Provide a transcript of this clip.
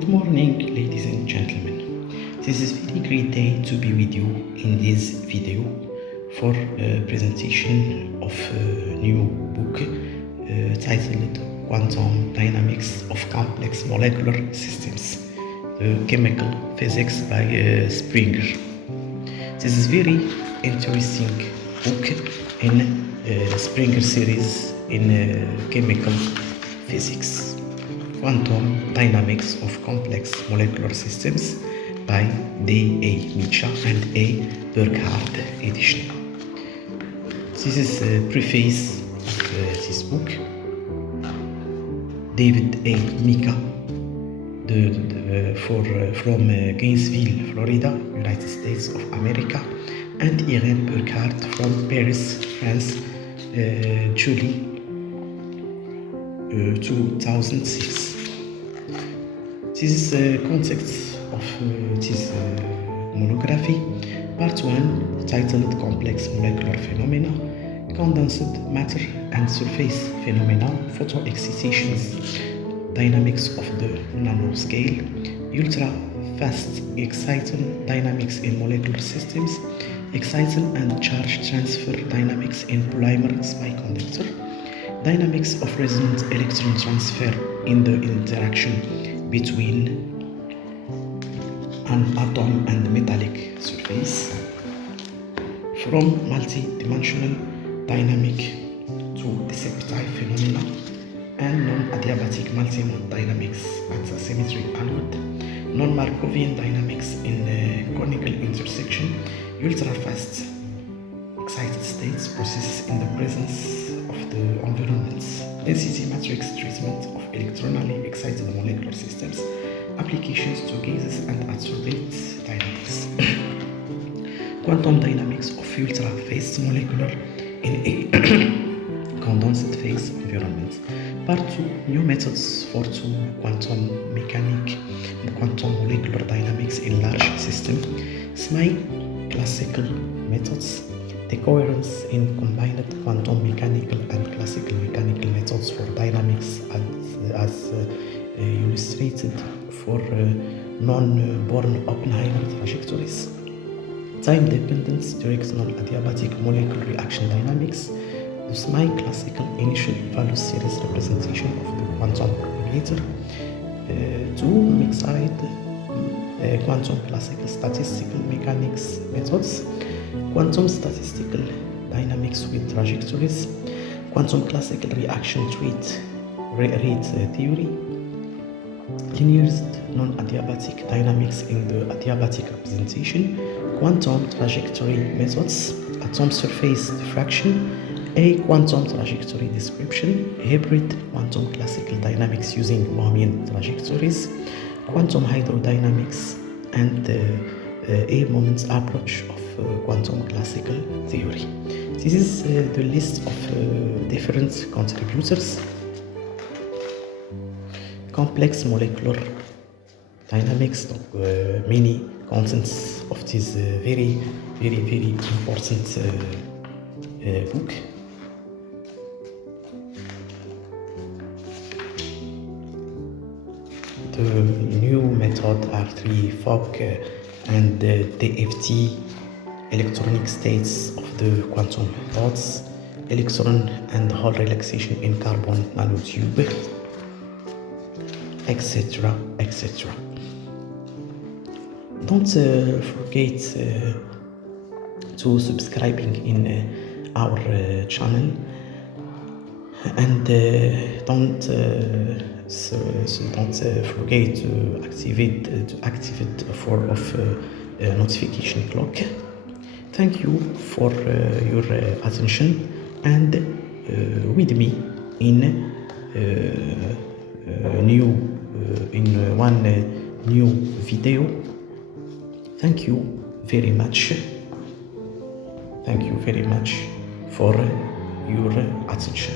Good morning, ladies and gentlemen. This is a very great day to be with you in this video for a presentation of a new book titled Quantum Dynamics of Complex Molecular Systems, Chemical Physics by Schroedinger. This is very interesting book in Schroedinger series in chemical physics. Quantum Dynamics of Complex Molecular Systems by D.A. Micha and A. Burghardt edition. This is a preface of this book. David A. Micha from Gainesville, Florida, United States of America, and Irene Burghardt from Paris, France, July 2006. This is the context of this monography. Part 1, titled Complex Molecular Phenomena, Condensed Matter and Surface Phenomena, Photoexcitations, Dynamics of the Nanoscale, Ultrafast Exciton Dynamics in Molecular Systems, Exciton and Charge Transfer Dynamics in Polymer Semiconductor, Dynamics of Resonant Electron Transfer in the interaction between an atom and metallic surface, from multidimensional dynamic to dissipation phenomena, and non-adiabatic multi-mode dynamics at a symmetry anode, non-Markovian dynamics in conical intersection, ultra-fast excited states processes in the presence of the environments, density matrix treatment of electronally excited molecular systems, applications to gases and adsorbate dynamics, quantum dynamics of ultra-phase molecular in a condensed phase environment. Part 2, new methods for quantum mechanic and quantum molecular dynamics in large systems, semi-classical methods, the coherence in combined quantum mechanical and classical mechanical methods for dynamics as illustrated for non-Born-Oppenheimer trajectories, time-dependent directional adiabatic molecular reaction dynamics, the semi-classical initial value series representation of the quantum regulator, two mixed quantum classical statistical mechanics methods, quantum statistical dynamics with trajectories, quantum classical reaction rate theory, linearized non-adiabatic dynamics in the adiabatic representation, quantum trajectory methods, atom surface diffraction, a quantum trajectory description, hybrid quantum classical dynamics using Bohmian trajectories, quantum hydrodynamics, and a moments approach of quantum classical theory. This is the list of different contributors. Complex molecular dynamics, many contents of this very important book. The new method R3 Fock and the DFT electronic states of the quantum dots, electron and hole relaxation in carbon nanotube, etc. Don't forget to subscribing in our channel, and don't forget to activate the notification clock. Thank you for your attention, and with me in one new video. Thank you very much. Thank you very much for your attention.